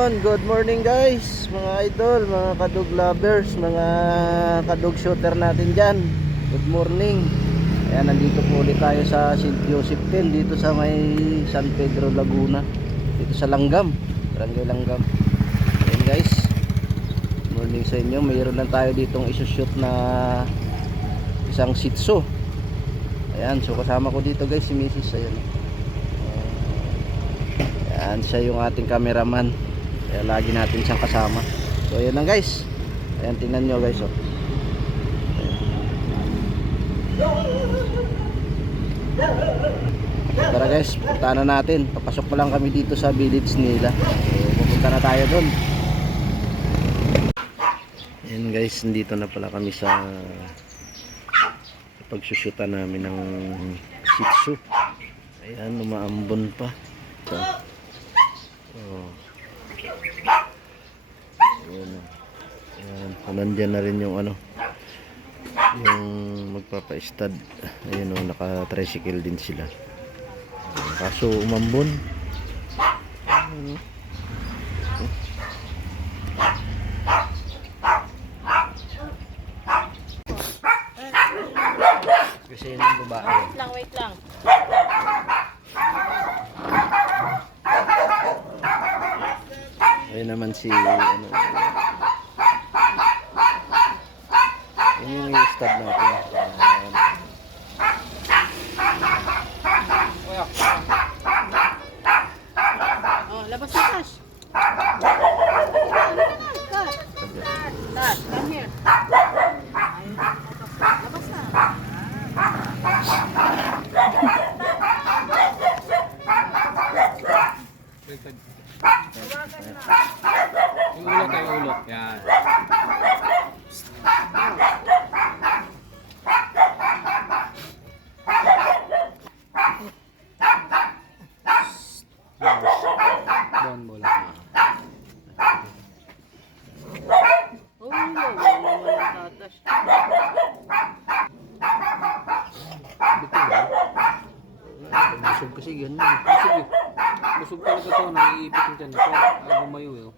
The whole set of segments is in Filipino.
Ayun, good morning guys, mga idol, mga kadog lovers, mga kadog shooter natin dyan. Good morning. Ayan, nandito po ulit tayo sa St. Josephville, dito sa may San Pedro, Laguna. Dito sa Langgam, Barangay Langgam. Ayan guys, good morning sa inyo. Mayroon lang tayo ditong isushoot na isang Shih Tzu. Ayan, so kasama ko dito guys si Mrs. Ayan. Ayan, siya yung ating cameraman. Kaya lagi natin siyang kasama. So ayan lang guys. Ayan, tingnan nyo guys oh. Tara guys, punta na natin. Papasok pa lang kami dito sa village nila. So pupunta na tayo dun. Ayan guys, nandito na pala kami sa pagsusyutan namin ng Shih Tzu. Ayan, umaambon pa. So, oh. Ayan, ayan. Nandyan na rin yung ano, yung magpapa-stud. Ayan o, naka-tricycle din sila. Kaso umambon. Ayan, kasi yun ang babae. Wait lang. Ayun naman si ano, yun yung stud natin. Oh, labas na, Tash. Tash, come here. Labas na. Yung ulot ay ulot. Yan. Doon bola. Oh, wala Tash. Busog kasi ganun. Sige. Busog talaga ito. Naiipit yung tiyan. Pero bumayo eh.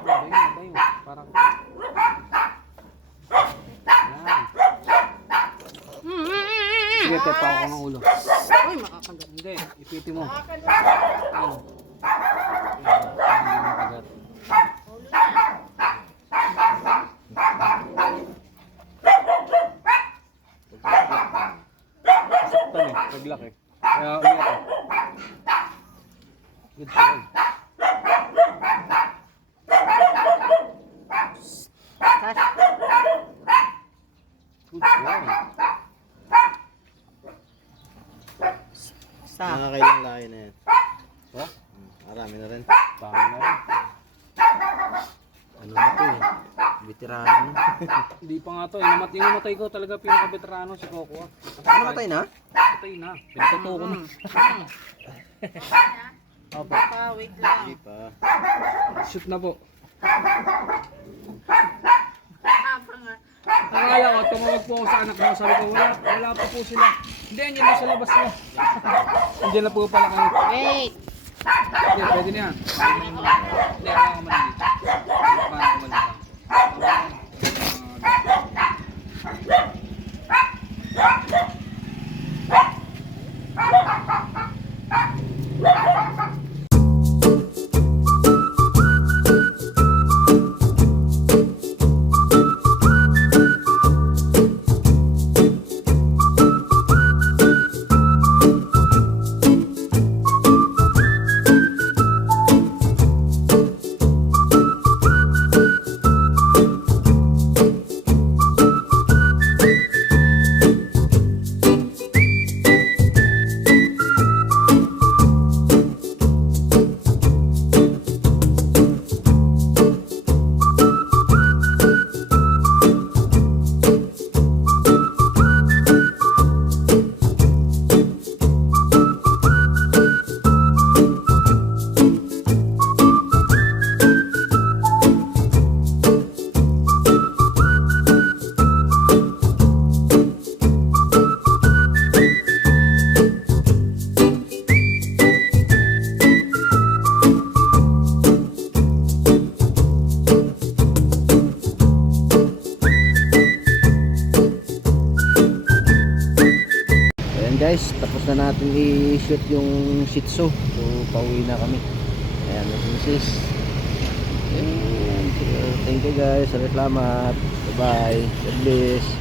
Bayo. Parang... Yan. Sige, tepa ako ng ulo. Uy, makakagat. Hindi, ipiti mo. Yan. Yan. Saktan eh, paglak eh. Kaya umiyak eh. Good boy. Good boy. Nakakailang lahi na yan. Ha? Marami na rin. Tama na rin. Ano na to eh. Veterano na. Hindi pa nga to eh. Yung namatay ko talaga pinaka-veterano si Coco ah. Ano matay na? Patay na. Pinatuto ko na. Opo. Wait lang. Hindi pa. Shoot na po. Pangat. Akala ko, tumawag po ako sa anak mo. Sabi ko, wala pa po sila. Hindi, andyan na sa labas na. Andyan na po pala kayo. Wait. Hindi, pwede na yan. Hindi, ako naman dito. Paano ako malala? guys, tapos na natin i-shoot yung Shih Tzu. So pauwi na kami. Ayan, Mrs. Ayan. So, thank you guys, salamat. Bye bye, God bless.